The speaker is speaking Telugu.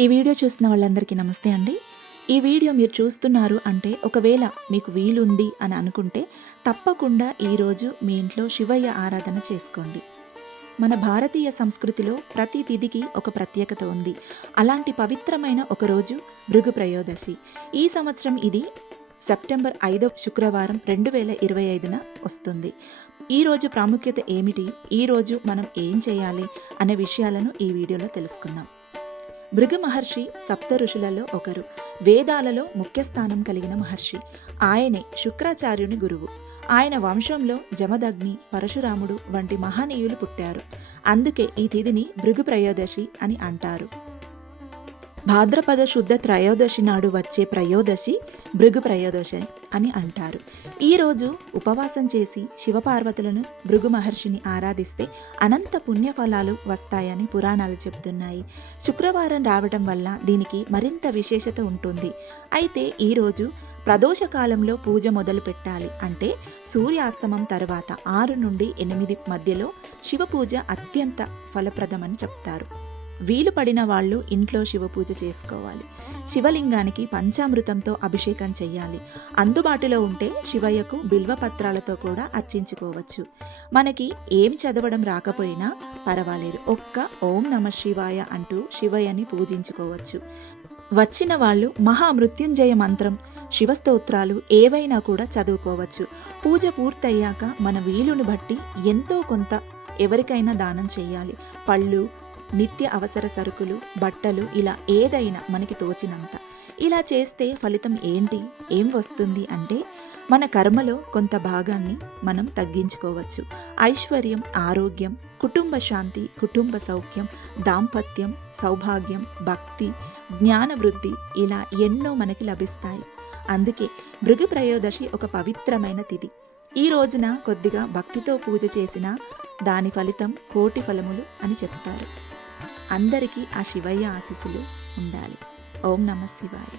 ఈ వీడియో చూసిన వాళ్ళందరికీ నమస్తే అండి. ఈ వీడియో మీరు చూస్తున్నారు అంటే ఒకవేళ మీకు వీలుంది అని అనుకుంటే తప్పకుండా ఈరోజు మీ ఇంట్లో శివయ్య ఆరాధన చేసుకోండి. మన భారతీయ సంస్కృతిలో ప్రతి తిథికి ఒక ప్రత్యేకత ఉంది. అలాంటి పవిత్రమైన ఒకరోజు భృగు ప్రయోదశి. ఈ సంవత్సరం ఇది సెప్టెంబర్ ఐదో శుక్రవారం రెండు వేల ఇరవై ఐదున వస్తుంది. ఈరోజు ప్రాముఖ్యత ఏమిటి? ఈరోజు మనం ఏం చేయాలి? అనే విషయాలను ఈ వీడియోలో తెలుసుకుందాం. భృగు మహర్షి సప్త ఋషులలో ఒకరు. వేదాలలో ముఖ్య స్థానం కలిగిన మహర్షి. ఆయనే శుక్రాచార్యుని గురువు. ఆయన వంశంలో జమదగ్ని పరశురాముడు వంటి మహనీయులు పుట్టారు. అందుకే ఈ తిథిని భృగు ప్రయోదశి అని అంటారు. భాద్రపద శుద్ధ త్రయోదశి నాడు వచ్చే ప్రయోదశి భృగు ప్రయోదశి అని అంటారు. ఈరోజు ఉపవాసం చేసి శివపార్వతులను భృగు మహర్షిని ఆరాధిస్తే అనంత పుణ్యఫలాలు వస్తాయని పురాణాలు చెబుతున్నాయి. శుక్రవారం రావడం వల్ల దీనికి మరింత విశేషత ఉంటుంది. అయితే ఈరోజు ప్రదోష కాలంలో పూజ మొదలు పెట్టాలి అంటే సూర్యాస్తమం తర్వాత ఆరు నుండి ఎనిమిది మధ్యలో శివ పూజ అత్యంత ఫలప్రదమని చెప్తారు. వీలు పడిన వాళ్ళు ఇంట్లో శివ పూజ చేసుకోవాలి. శివలింగానికి పంచామృతంతో అభిషేకం చెయ్యాలి. అందుబాటులో ఉంటే శివయ్యకు బిల్వ పత్రాలతో కూడా అర్చించుకోవచ్చు. మనకి ఏం చదవడం రాకపోయినా పర్వాలేదు. ఒక్క ఓం నమ శివాయ అంటూ శివయ్యని పూజించుకోవచ్చు. వచ్చిన వాళ్ళు మహామృత్యుంజయ మంత్రం శివస్తోత్రాలు ఏవైనా కూడా చదువుకోవచ్చు. పూజ పూర్తయ్యాక మన వీలును బట్టి ఎంతో కొంత ఎవరికైనా దానం చేయాలి పళ్ళు నిత్య అవసర సరుకులు బట్టలు ఇలా ఏదైనా మనకి తోచినంత. ఇలా చేస్తే ఫలితం ఏంటి? ఏం వస్తుంది అంటే మన కర్మలో కొంత భాగాన్ని మనం తగ్గించుకోవచ్చు. ఐశ్వర్యం ఆరోగ్యం కుటుంబ శాంతి కుటుంబ సౌఖ్యం దాంపత్యం సౌభాగ్యం భక్తి జ్ఞాన వృద్ధి ఇలా ఎన్నో మనకి లభిస్తాయి. అందుకే భృగు ప్రయోదశి ఒక పవిత్రమైన తిథి. ఈ రోజున కొద్దిగా భక్తితో పూజ చేసిన దాని ఫలితం కోటి ఫలములు అని చెప్తారు. అందరికీ ఆ శివయ్య ఆశీస్సులు ఉండాలి. ఓం నమ శివాయ.